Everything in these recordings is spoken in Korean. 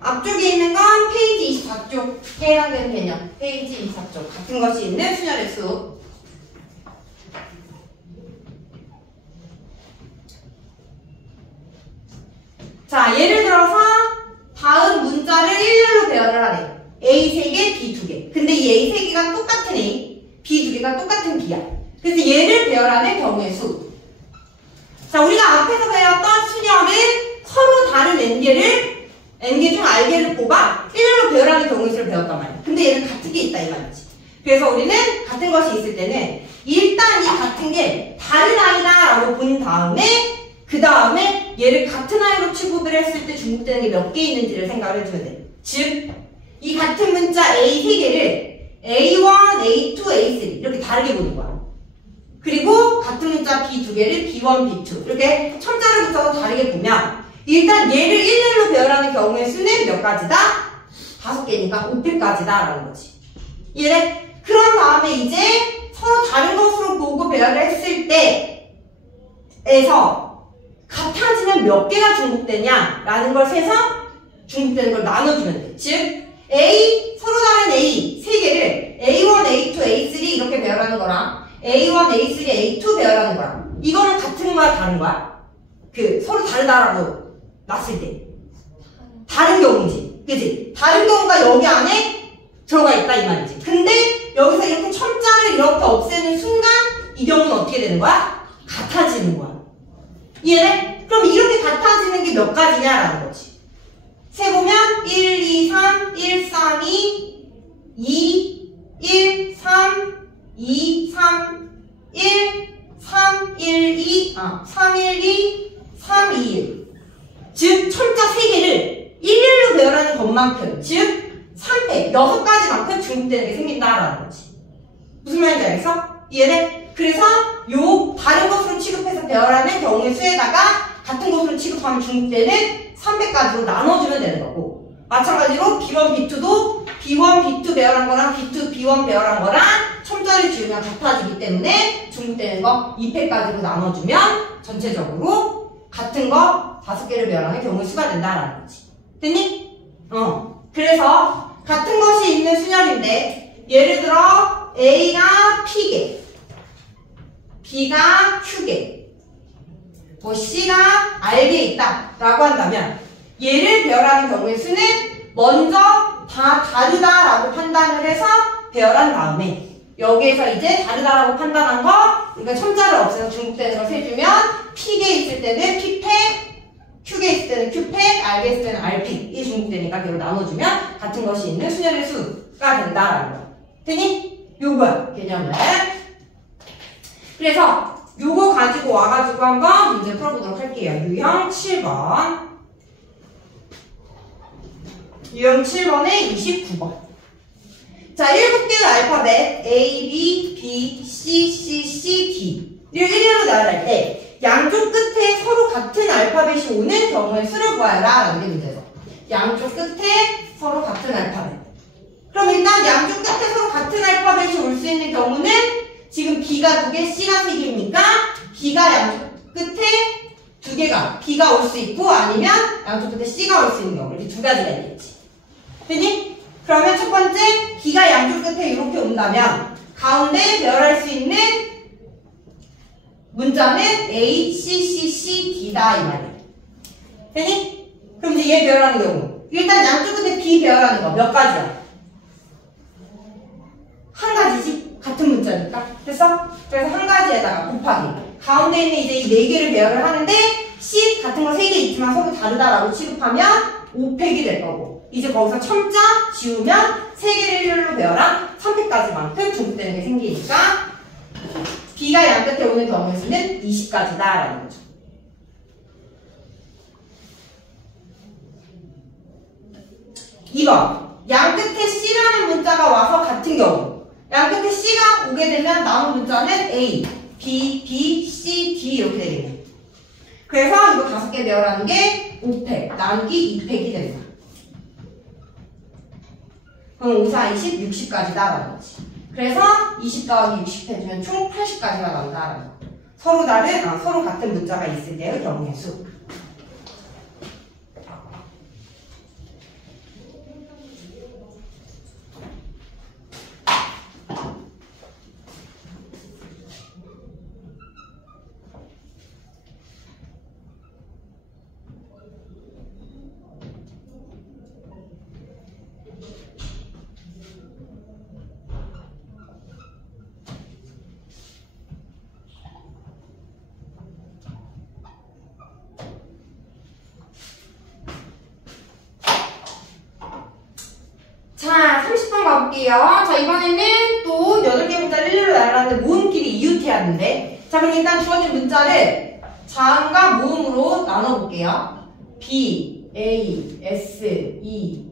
앞쪽에 있는 건 페이지 24쪽 해당되는 개념. 페이지 24쪽 같은 것이 있는 순열의 수. 자, 예를 들어서 다음 문자를 일렬로 배열을 하래. A 3개, B 2개. 근데 이 A 3개가 똑같은 A, B 2개가 똑같은 B야. 그래서 얘를 배열하는 경우의 수. 자, 우리가 앞에서 배웠던 순열은 서로 다른 N개 중 R개를 뽑아 일렬로 배열하는 경우의 수를 배웠단 말이야. 근데 얘는 같은 게 있다 이 말이지. 그래서 우리는 같은 것이 있을 때는 일단 이 같은 게 다른 I다 라고 본 다음에 그 다음에 얘를 같은 I로 취급을 했을 때 중복되는 게 몇 개 있는지를 생각을 해주면 돼. 즉, 이 같은 문자 A 3개를 A1, A2, A3 이렇게 다르게 보는 거야. 그리고 같은 문자 B 2개를 B1, B2 이렇게 첨자를 붙여서 다르게 보면 일단 얘를 일렬로 배열하는 경우의 수는 몇 가지다? 5개니까 5패까지다 라는 거지. 이해돼? 그런 다음에 이제 서로 다른 것으로 보고 배열을 했을 때에서 같아지면 몇 개가 중복되냐 라는 걸 세서 중복되는 걸 나눠주면 돼. 즉 서로 다른 A 3개를 A1, A2, A3 이렇게 배열하는 거랑 A1, A3, A2 배열하는 거랑 이거는 같은 거야 다른 거야? 서로 다르다라고 놨을 때 다른 경우지. 그치? 다른 경우가 여기 안에 들어가 있다 이 말이지. 근데 여기서 이렇게 첨자를 이렇게 없애는 순간 이 경우는 어떻게 되는 거야? 같아지는 거야. 이해돼? 그럼 이렇게 같아지는 게 몇 가지냐라는 거지. 세보면 1, 2, 3, 1, 3, 2, 2, 1, 3, 2, 3, 1, 3, 1, 2, 3, 1, 2, 3, 2, 1. 즉, 첨자 3개를 일렬로 배열하는 것만큼, 즉, 3패, 6가지만큼 중복되는 게 생긴다라는 거지. 무슨 말인지 알겠어? 이해돼? 그래서 요 다른 것으로 취급해서 배열하는 경우의 수에다가 같은 것으로 취급하면 중복되는 300가지로 나눠주면 되는 거고, 마찬가지로 B1, B2도 B1, B2 배열한 거랑 B2, B1 배열한 거랑 첨자를 지우면 같아지기 때문에 중복되는 거 2패까지로 나눠주면 전체적으로 같은 거 5개를 배열하는 경우의 수가 된다라는 거지. 됐니? 그래서 같은 것이 있는 순열인데 예를 들어 A가 P개, B가 Q개, C가 R개 있다 라고 한다면 얘를 배열하는 경우의 수는 먼저 다 다르다라고 판단을 해서 배열한 다음에 여기에서 이제 다르다라고 판단한 거 그러니까 첨자를 없애서 중복되는 걸 세주면 P개 있을 때는 P팩, Q개 있을 때는 Q팩, R개 있을 때는 R팩 이 중복되니까 걔로 나눠주면 같은 것이 있는 순열의 수가 된다라는 거. 되니? 요거야 개념을. 그래서 요거 가지고 와가지고 한번 문제 풀어보도록 할게요. 유형 7번. 유형 7번에 29번. 자, 7개의 알파벳 A, B, B, C, C, C, D 를 일렬로 나열할 때 양쪽 끝에 서로 같은 알파벳이 오는 경우의 수를 구하여라 라는 게 문제죠. 양쪽 끝에 서로 같은 알파벳. 그럼 일단 양쪽 끝에 서로 같은 알파벳이 올 수 있는 경우는 지금 B가 2개, C가 3개니까 B가 양쪽 끝에 2개가 B가 올 수 있고 아니면 양쪽 끝에 C가 올 수 있는 경우 이렇게 2가지가 있겠지. 됐니? 그러면 첫 번째 B가 양쪽 끝에 이렇게 온다면 가운데 배열할 수 있는 문자는 A, C, C, C, D다 이 말이야. 됐니? 그럼 이제 얘 배열하는 경우 일단 양쪽 끝에 B 배열하는 거 몇 가지야? 한 가지지? 같은 문자니까. 됐어? 그래서 한 가지에다가 곱하기 가운데 있는 이제 이 4개를 배열을 하는데 C 같은 거 3개 있지만 서로 다르다라고 취급하면 5팩이 될 거고 이제 거기서 첨자 지우면 3개를 일렬로 배열한 3팩까지만큼 중복되는 게 생기니까 B가 양 끝에 오는 경우의 수는 20가지다 라는 거죠. (2번) 양 끝에 C라는 문자가 와서 같은 경우 양 끝에 C가 오게 되면 남은 문자는 A, B, B, C, D 이렇게 되겠네. 그래서 이거 5개 배열하는 게 5팩, 나누기 2팩이 됩니다. 그럼 5, 4, 20, 60까지다 라는 거지. 그래서 20 더하기 60 해주면 총 80까지가 나온다라는 거. 서로 다른, 서로 같은 문자가 있을 때의 경우의 수. 가볼게요. 자, 이번에는 또 8개 문자를 일렬로 나열하는데 모음끼리 이웃해야 하는데, 자, 그럼 일단 주어진 문자를 자음과 모음으로 나눠볼게요. B, A, S, E,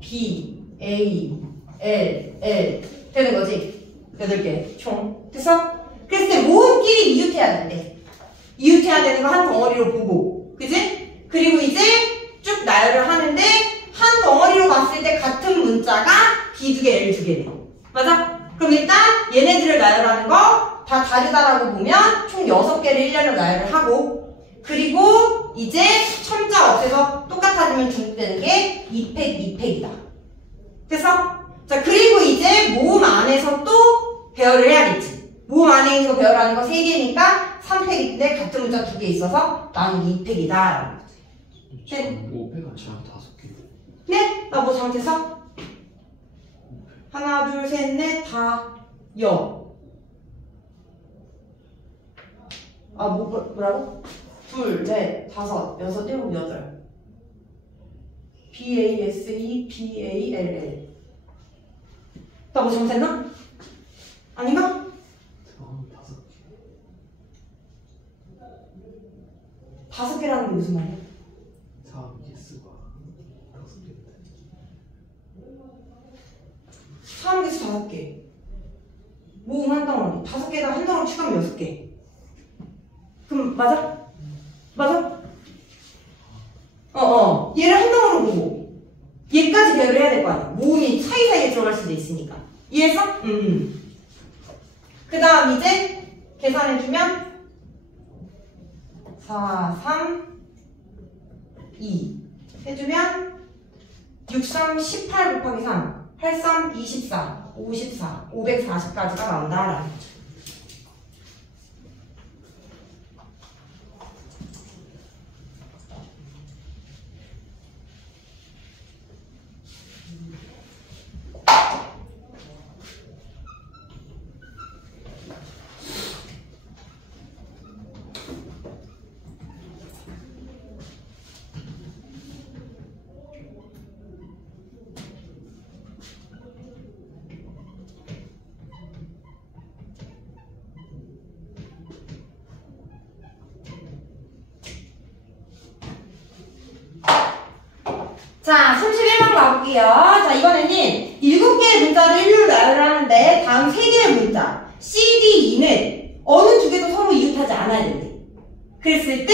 B, A, L, L 되는 거지? 8개 총. 됐어? 그랬을 때 모음끼리 이웃해야 되는데, 이웃해야 되는 거 한 덩어리로 보고, 그지? 그리고 이제 쭉 나열을 하는데 한 덩어리로 봤을 때 같은 문자가 B 2개, L 2개네. 맞아? 그럼 일단 얘네들을 나열하는 거 다 다르다라고 보면 총 6개를 일렬로 나열을 하고, 그리고 이제 첨자 없애서 똑같아지면 중복되는 게 2팩, 2팩이다. 됐어? 자, 그리고 이제 모음 안에서 또 배열을 해야겠지. 모음 안에 있는 거 배열하는 거 3개니까 3팩인데 같은 문자 2개 있어서 나는 2팩이다. 네. 5팩 아니라 5개. 네? 나 뭐 잘못했어? 하나, 둘, 셋, 넷, 다, 여. 아, 뭐라고? 둘, 넷, 다섯, 여섯, 일곱, 여덟. B, A, S, E, B, A, L, L. 나 뭐 잘못했나? 아닌가? 5개라는 게 무슨 말이야? 4개 수가 5개인데. 4개수 5개. 모음 한 덩어리. 5개에다 한 덩어리 추가하면 6개. 그럼 맞아? 맞아? 얘를 한 덩어리로 보고 얘까지 배열을 해야 될 거 아니야. 모음이 사이사이에 들어갈 수도 있으니까. 이해했어? 그 다음 이제 계산해주면 4, 3, 2 해주면 6, 3, 18 곱하기 3 8, 3, 24 54, 540까지가 나온다라는 거죠. 자, 31번 가볼게요. 자, 이번에는 7개의 문자를 일렬로 나열을 하는데 다음 3개의 문자 C, D, E는 어느 2개도 서로 이웃하지 않아야 된대. 그랬을 때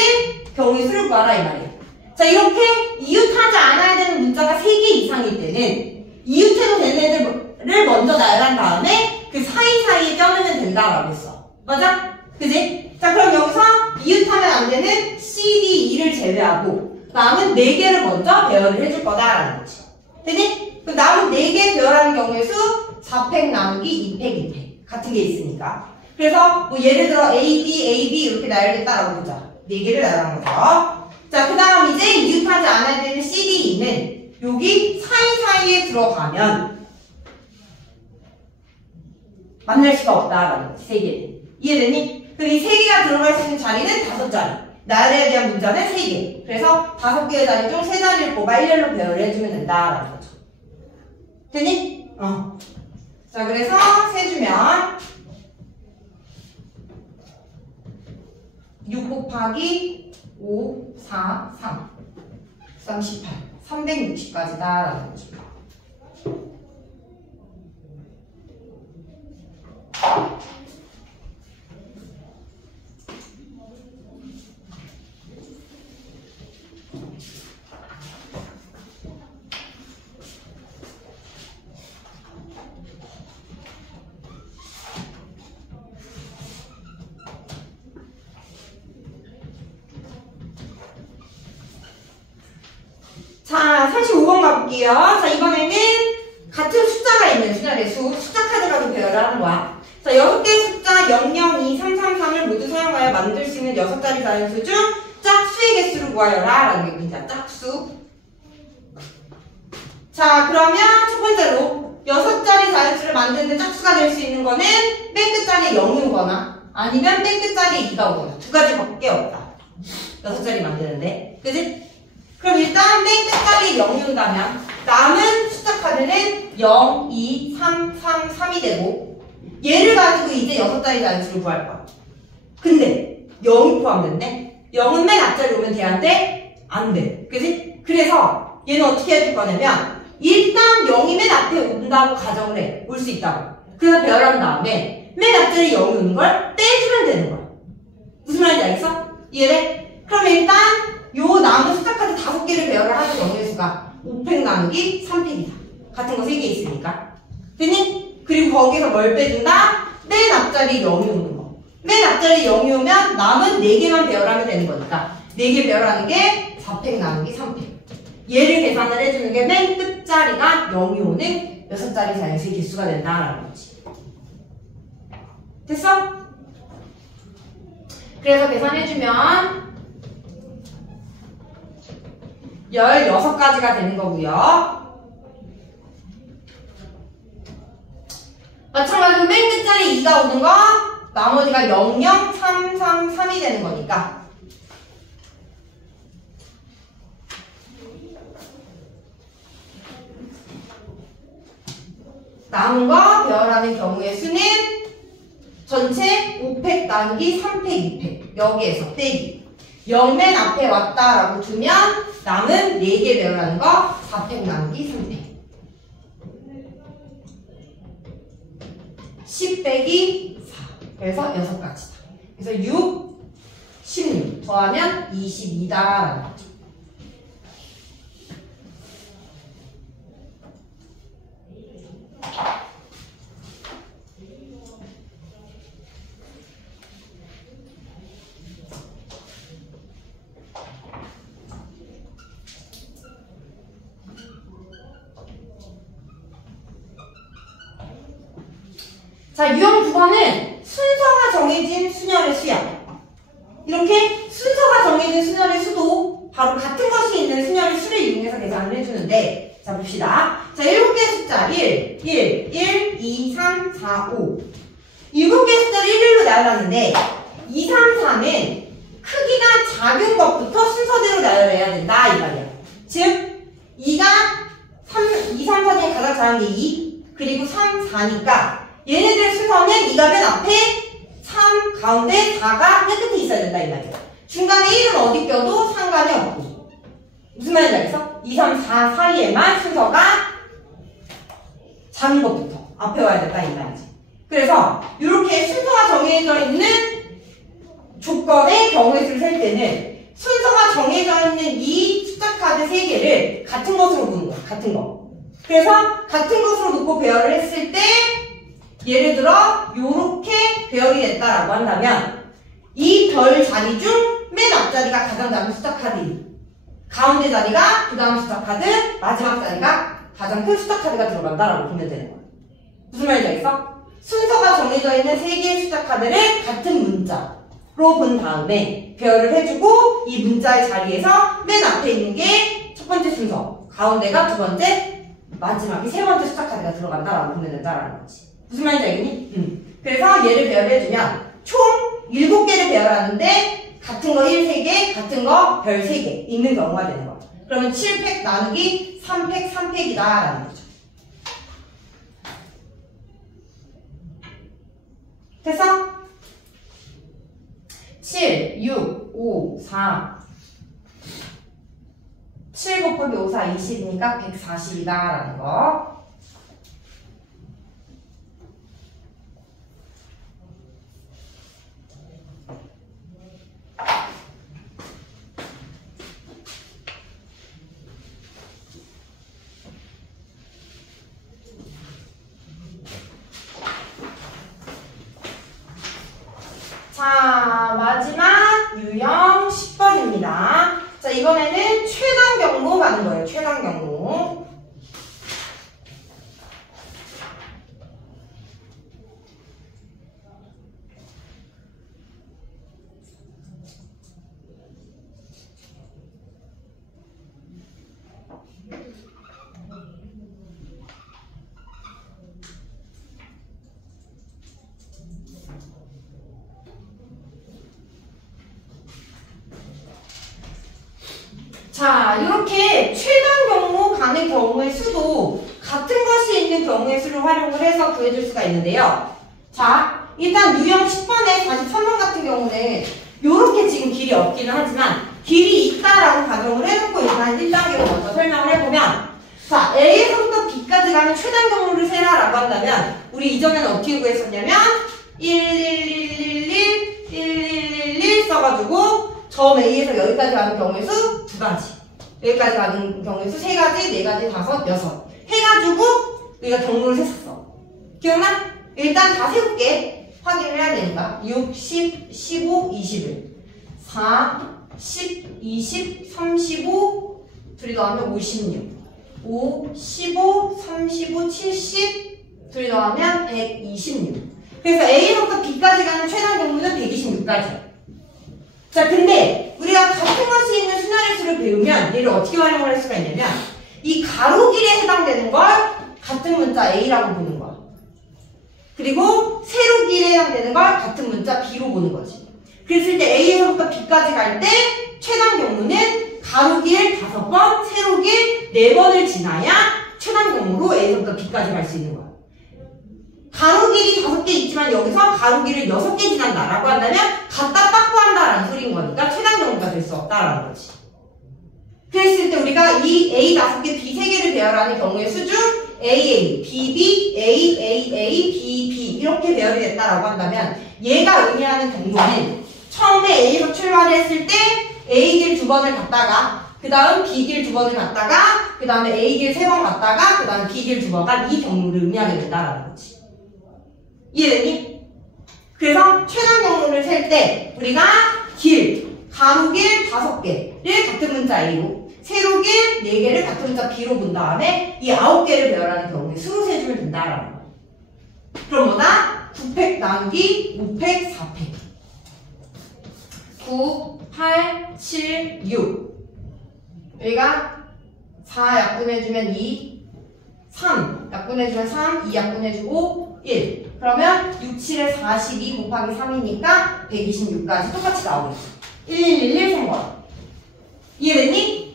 경우의 수를 구하라 이 말이에요. 자, 이렇게 이웃하지 않아야 되는 문자가 3개 이상일 때는 이웃해도 되는 애들을 먼저 나열한 다음에 그 사이사이에 껴넣으면 된다라고 했어. 맞아? 그지? 자, 그럼 여기서 이웃하면 안 되는 C, D, E를 제외하고 남은 4개를 먼저 배열을 해줄 거다라는 거지. 되니? 그럼 남은 4개 배열하는 경우의 수 4팩 나누기 2팩, 2팩 같은 게 있으니까. 그래서 뭐 예를 들어 A, B, A, B 이렇게 나열됐다라고 보자. 4개를 나열한 거죠. 자, 그 다음 이제 이웃하지 않아야 되는 C, D, E는 여기 사이사이에 들어가면 만날 수가 없다라는 거지. 3개는. 이해되니? 그럼 이 3개가 들어갈 수 있는 자리는 5자리. 나열에 대한 문자는 3개. 그래서 5개의 자리 중 3자리를 뽑아 일렬로 배열을 해주면 된다라는 거죠. 되니? 자, 그래서 세주면 6 곱하기 5, 4, 3 38 360까지다 라는 거죠. 자, 35번 가볼게요. 자, 이번에는 같은 숫자가 있는 수열의 숫자 카드라고 배열을 하는 거야. 자, 6개의 숫자 0, 0, 2, 3, 3, 3을 모두 사용하여 만들 수 있는 6자리 자연수 중 짝수의 개수를 구하여라 라는 얘기입니다. 짝수. 자, 그러면 첫 번째로 6자리 자연수를 만드는데 짝수가 될 수 있는 거는 맨 끝자리에 0이 오거나 아니면 맨 끝자리에 2가 오거나 두 가지밖에 없다. 6자리 만드는데. 그치? 그럼 일단 맨 끝자리에 0이 온다면 남은 숫자 카드 수자리는 0, 2, 3, 3, 3이 되고 얘를 가지고 이제 6자리 자연수를 구할 거야. 근데 0이 포함됐네? 0은 맨 앞자리 오면 돼한테? 안 돼. 그지? 그래서 얘는 어떻게 해줄 거냐면 일단 0이 맨 앞에 온다고 가정을 해. 올 수 있다고. 그래서 배열한 다음에 맨 앞자리 0이 오는 걸 떼주면 되는 거야. 무슨 말인지 알겠어? 이해돼? 그러면 일단 요 남은 숫자 카드 5개를 배열을 하는 0의 수가 5팩 나누기 3팩이다. 같은 거 3개 있으니까. 됐니? 그리고 거기서 뭘 빼준다? 맨 앞자리 0이 오는 거. 맨 앞자리 0이 오면 남은 4개만 배열하면 되는 거니까 4개 배열하는 게 4팩 나누기 3팩. 얘를 계산을 해주는 게 맨 끝자리가 0이 오는 6자리 자연수의 개수가 된다라는 거지. 됐어? 그래서 계산해주면 16가지가 되는 거고요. 마찬가지로 맨 끝자리 2가 오는 거 나머지가 0, 0, 3, 3, 3이 되는 거니까 남은 거 배열하는 경우의 수는 전체 5팩 나누기 3팩, 2팩 여기에서 빼기 0 맨 앞에 왔다라고 두면 남은 4개 배열하는 거 4팩 나누기 3팩 10 빼기 4 그래서 6가지다. 그래서 6, 16 더하면 22다라는 거죠. 자, 유형 9번은 순서가 정해진 수열의 수야. 이렇게 순서가 정해진 수열의 수도 바로 같은 것이 있는 수열의 수를 이용해서 계산을 해주는데 자, 봅시다. 자, 7개의 숫자 1, 1, 1, 2, 3, 4, 5 7개의 숫자를 1, 1로 나열하는데 2, 3, 4는 크기가 작은 것부터 순서대로 나열해야 된다 이 말이야. 즉 2가 2, 3, 4 중에 가장 작은 게 2 그리고 3, 4니까 얘네들 순서는 2가 맨 앞에 3 가운데 4가 맨 끝에 있어야 된다 이 말이야. 중간에 1은 어디 껴도 상관이 없고 무슨 말인지 알겠어? 2, 3, 4 사이에만 순서가 작은 것부터 앞에 와야 된다 이 말이지. 그래서 이렇게 순서가 정해져 있는 조건의 경우의 수를 셀 때는 순서가 정해져 있는 이 숫자 카드 3개를 같은 것으로 보는 거야. 같은 거. 그래서 같은 것으로 놓고 배열을 했을 때 예를 들어 요렇게 배열이 됐다라고 한다면 이 별 자리 중 맨 앞자리가 가장 작은 숫자 카드 가운데 자리가 그 다음 숫자 카드 마지막 자리가 가장 큰 숫자 카드가 들어간다라고 보면 되는 거야. 무슨 말인지 알겠어? 순서가 정해져 있는 3개의 숫자 카드를 같은 문자로 본 다음에 배열을 해주고 이 문자의 자리에서 맨 앞에 있는 게 첫 번째 순서 가운데가 두 번째 마지막이 세 번째 숫자 카드가 들어간다라고 보면 된다라는 거지. 무슨 말인지 알겠니? 그래서 얘를 배열해주면 총 7개를 배열하는데 같은 거 1, 3개, 같은 거 별 3개 있는 경우가 되는 거야. 그러면 7팩 나누기 3팩, 3팩이다 라는 거죠. 됐어? 7, 6, 5, 4 7 곱하기 5, 4, 20이니까 140이다 라는 거. 자, 마지막 유형 10번입니다. 자, 이번에는 최단 경로 가는 거예요. 최단 경로. 자, 이렇게 최단 경로 가는 경우의 수도 같은 것이 있는 경우의 수를 활용을 해서 구해줄 수가 있는데요. 자, 일단 유형 10번에 43번 같은 경우는 요렇게 지금 길이 없기는 하지만 길이 있다라고 가정을 해놓고 일단 1단계로 먼저 설명을 해보면, 자, A에서부터 B까지 가는 최단 경로를 세라라고 한다면 우리 이전에는 어떻게 구했었냐면 11111 써가지고 점 A에서 여기까지 가는 경우의 수 2가지, 여기까지 가는 경우의 수 3가지, 4가지, 5, 6 해가지고 우리가 경로를 셌었어. 기억나? 일단 다 세볼게. 확인을 해야 되니까 6, 10, 15, 21 4, 10, 20, 35 둘이 더하면 56 5, 15, 35, 70 둘이 더하면 126. 그래서 A로부터 B까지 가는 최단 경로는 126까지야. 자, 근데 우리가 같은 것이 있는 순환의 수를 배우면 얘를 어떻게 활용을 할 수가 있냐면 이 가로길에 해당되는 걸 같은 문자 A라고 보는 거야. 그리고 세로길에 해당되는 걸 같은 문자 B로 보는 거지. 그랬을 때 A에서부터 B까지 갈 때 최단 경로는 가로길 5번, 세로길 4번을 지나야 최단 경로로 A에서부터 B까지 갈 수 있는 거야. 가로길이 5개 있지만 여기서 가로길을 6개 지난다라고 한다면 갖다 빠꾸한다라는 소리인 거니까 최단 경로가 될 수 없다라는 거지. 그랬을 때 우리가 이 A 5개, B 3개를 배열하는 경우의 수 중 AA, BB, AAA, BB 이렇게 배열이 됐다라고 한다면 얘가 의미하는 경로는 처음에 A에서 출발을 했을 때 A길 2번을 갔다가 그 다음 B길 2번을 갔다가 그 다음에 A길 3번 갔다가 그 다음에 B길 2번 간 이 경로를 의미하게 된다라는 거지. 이해되니? 그래서 최단 경로를 셀 때 우리가 가로길 5개를 같은 문자 A로, 세로길 4개를 같은 문자 B로 본 다음에 이 9개를 배열하는 경우에 수로 세주면 된다라는 거야. 그럼 뭐다? 9팩 나누기 5팩 4팩 9, 8, 7, 6 여기가 4 약분해주면 2 3 약분해주면 3 2 약분해주고 1 그러면 6, 7에 42 곱하기 3이니까 126까지 똑같이 나오겠지. 1111 3번 이해됐니?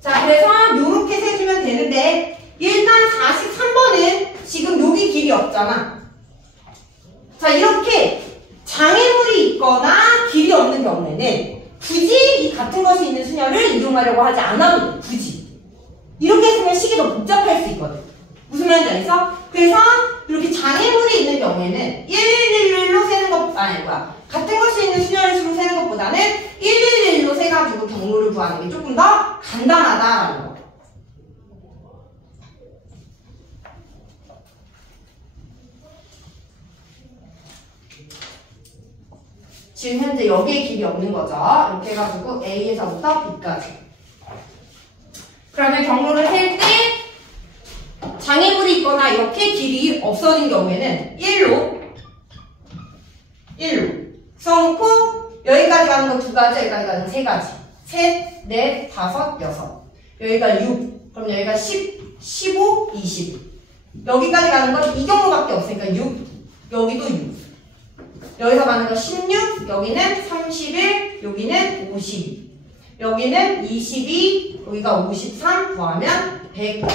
자, 그래서 요렇게 세주면 되는데 일단 43번은 지금 여기 길이 없잖아. 자, 이렇게 장애물이 있거나 길이 없는 경우에는 굳이 이 같은 것이 있는 수녀를 이용하려고 하지 않아도 돼. 굳이 이렇게 했으면 식이 더 복잡할 수 있거든. 무슨 말인지 알겠어? 그래서 이렇게 장애물이 있는 경우에는 1111로 세는 것 아니야. 같은 것이 있는 수녀의 수로 세는 것보다는 1111로 세가지고 경로를 구하는 게 조금 더 간단하다라는 거. 지금 현재 여기에 길이 없는 거죠. 이렇게 해가지고 A에서부터 B까지. 그러면 경로를 셀 때 장애물이 있거나 이렇게 길이 없어진 경우에는 1로 써놓고 여기까지 가는 거 2가지, 여기까지 가는 거 3가지. 셋, 넷, 5, 6. 여기가 6. 그럼 여기가 10, 15, 20. 여기까지 가는 건 이 경로밖에 없으니까 6. 여기도 6. 여기서 가는 거 16, 여기는 31, 여기는 52. 여기는 22, 여기가 53, 더하면 105.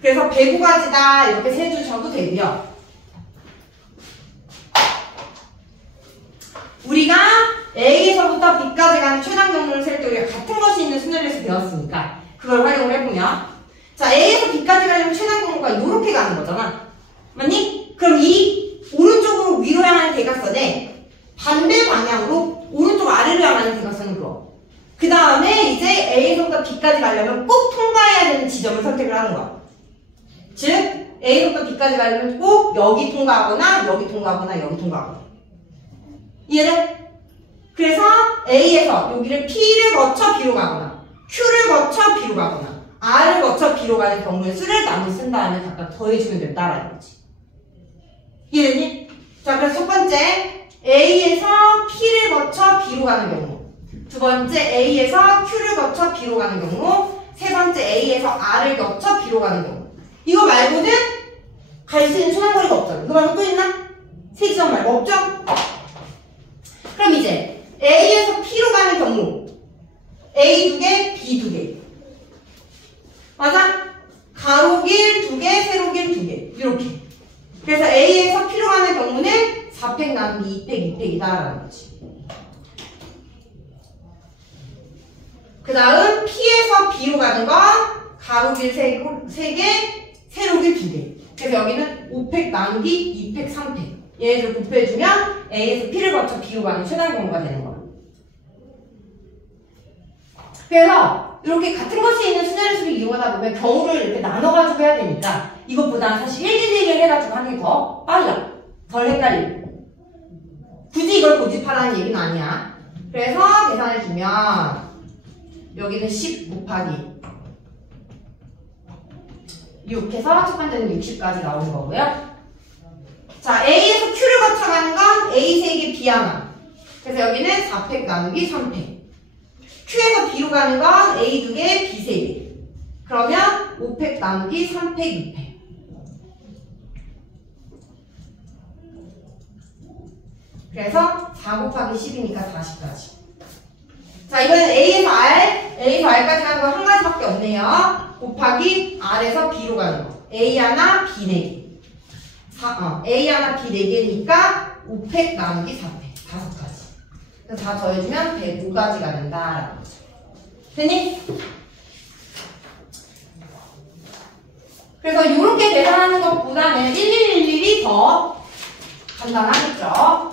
그래서 105가지다 이렇게 세주셔도 되고요. 우리가 A에서부터 B까지 가는 최단 경로를 셀 때 우리가 같은 것이 있는 순열에서 배웠으니까 그걸 활용을 해보면, 자, A에서 B까지 가려면 최단 경로가 이렇게 가는 거잖아. 맞니? 그럼 이 오른쪽으로 위로 향하는 대각선에 반대 방향으로 오른쪽 아래로 향하는 대각선을 그어. 그 다음에 이제 A에서부터 B까지 가려면 꼭 통과해야 되는 지점을 선택을 하는 거야. 즉 A에서부터 B까지 가려면 꼭 여기 통과하거나 여기 통과하거나 여기 통과하거나. 이해돼? 그래서 A에서 여기를 P를 거쳐 B로 가거나 Q를 거쳐 B로 가거나 R을 거쳐 B로 가는 경우의 수를 나눠 쓴 다음에 각각 더해주면 된다라는 거지. 이해됐니? 자, 그래서 첫 번째 A에서 P를 거쳐 B로 가는 경우, 두 번째 A에서 Q를 거쳐 B로 가는 경우, 세 번째 A에서 R을 거쳐 B로 가는 경우. 이거 말고는 갈 수 있는 순환거리가 없잖아. 이거 말고 또 있나? 세 지점 말고 없죠? 그럼 이제 A에서 P로 가는 경우 A 2개, B 2개. 맞아? 가로길 2개, 세로길 2개. 이렇게. 그래서 A에서 P로 가는 경우는 4팩 나누기 2팩, 2팩이다라는 거지. 그 다음 P에서 B로 가는 건 가로길 3개, 세로길 2개. 그래서 여기는 5팩 나누기 2팩, 3팩. 얘네들 곱해주면 A에서 P를 거쳐 B로 가는 최단 경우가 되는 거야. 그래서 이렇게 같은 것이 있는 순환수를 이용하다 보면 경우를 이렇게 나눠가지고 해야 되니까 이것보다 사실 111을 해가지고 하는 게 더 빨라. 덜 헷갈리고. 굳이 이걸 고집하라는 얘기는 아니야. 그래서 계산해주면 여기는 10 곱하기 6 해서 첫 번째는 60까지 나오는 거고요. 자, A에서 Q를 거쳐가는 건 A 3개, B 하나. 그래서 여기는 4팩 나누기 3팩. Q에서 B로 가는 건 A 2개, B 3개. 그러면 5팩 나누기 3팩, 2팩. 그래서 4 곱하기 10이니까 40까지. 자, 이거는 A에서 R, A에서 R까지 가는 건 한 가지밖에 없네요. 곱하기 R에서 B로 가는 거. A 하나, B 4개. A 하나, B 4개니까 5팩 나누기 4팩. 5가지. 그래서 다 더해주면 105가지가 된다라는 거죠. 됐니? 그래서 이렇게 계산하는 것보다는 1111이 더 간단하겠죠.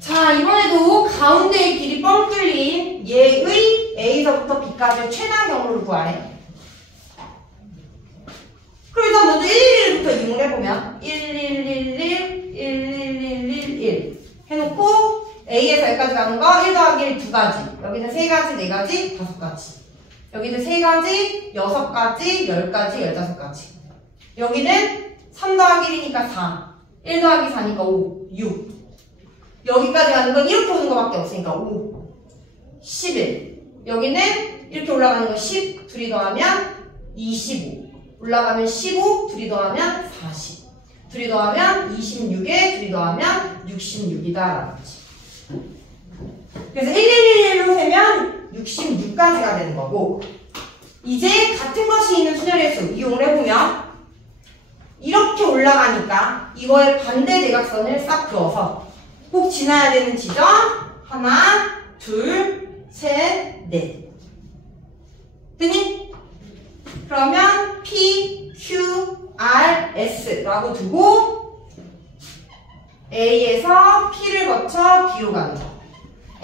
자, 이번에도 가운데의 길이 뻥 뚫린 얘의 A서부터 B까지의 최단 경로를 구하래. 그럼 일단 먼저 111부터 이용을 해보면 1 해놓고 A에서 여기까지 가는 거 1 더하기 1 2가지. 여기는 3가지, 4가지, 5가지. 여기는 3가지, 6가지, 10가지, 15가지. 여기는 3 더하기 1이니까 4. 1 더하기 4니까 5, 6. 여기까지 가는 건 이렇게 오는 거밖에 없으니까 5, 11. 여기는 이렇게 올라가는 거 10, 둘이 더하면 25. 올라가면 15, 둘이 더하면 40. 둘이 더하면 26에 둘이 더하면 66이다라는 거지. 그래서 1111로 세면 66까지가 되는 거고, 이제 같은 것이 있는 순열의 수 이용을 해보면 이렇게 올라가니까 이거의 반대 대각선을 싹 그어서 꼭 지나야 되는 지점 하나, 둘, 셋, 넷. 됐니? 그러면 P, Q, R, S라고 두고 A에서 P를 거쳐 B로 가는 거,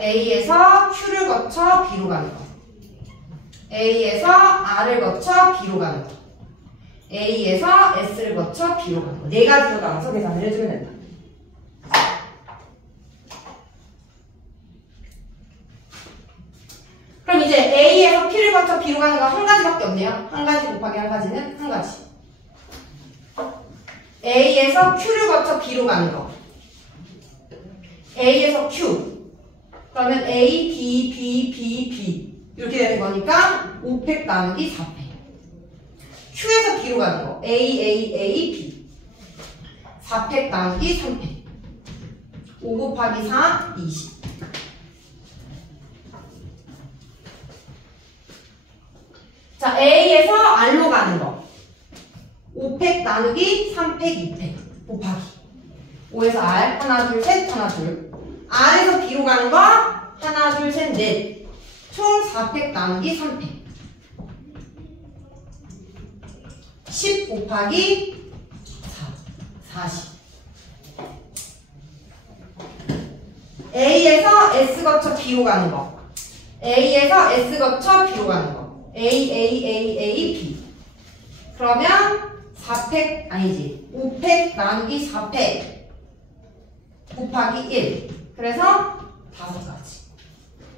A에서 Q를 거쳐 B로 가는 거, A에서 R을 거쳐 B로 가는 거, A에서 S를 거쳐 B로 가는 거. 네 가지로 나눠서 계산을 해주면 된다. 그럼 이제 A에서 P를 거쳐 B로 가는 거 한 가지밖에 없네요. 한 가지 곱하기 한 가지는 한 가지. A에서 Q를 거쳐 B로 가는 거. A에서 Q. 그러면 A, B, B, B, B. 이렇게 되는 거니까 5팩 나누기 4팩. Q에서 B로 가는 거. A, A, A, B. 4팩 나누기 3팩. 5 곱하기 4, 20. 자, A에서 R로 가는 거. 5팩 나누기 3팩, 2팩. 곱하기. 5에서 R. 하나, 둘, 셋, 하나, 둘. R에서 B로 가는 거. 하나, 둘, 셋, 넷. 총 4팩 나누기 3팩. 10 곱하기 4. 40. A에서 S 거쳐 B로 가는 거. A에서 S 거쳐 B로 가는 거. A, A, A, A, B. 그러면 4팩, 아니지. 5팩 나누기 4팩 곱하기 1. 그래서 5가지.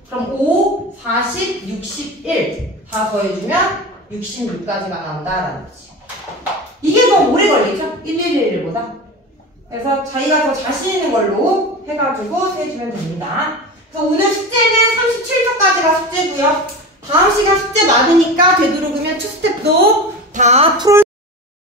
그럼 5, 40, 61. 다 더해주면 66가지가 나온다라는 거지. 이게 더 오래 걸리죠? 1111보다. 그래서 자기가 더 자신 있는 걸로 해가지고 세주면 됩니다. 그래서 오늘 숙제는 37초까지가 숙제고요. 다음 시간 숙제 많으니까 되도록이면 투스텝도 다 풀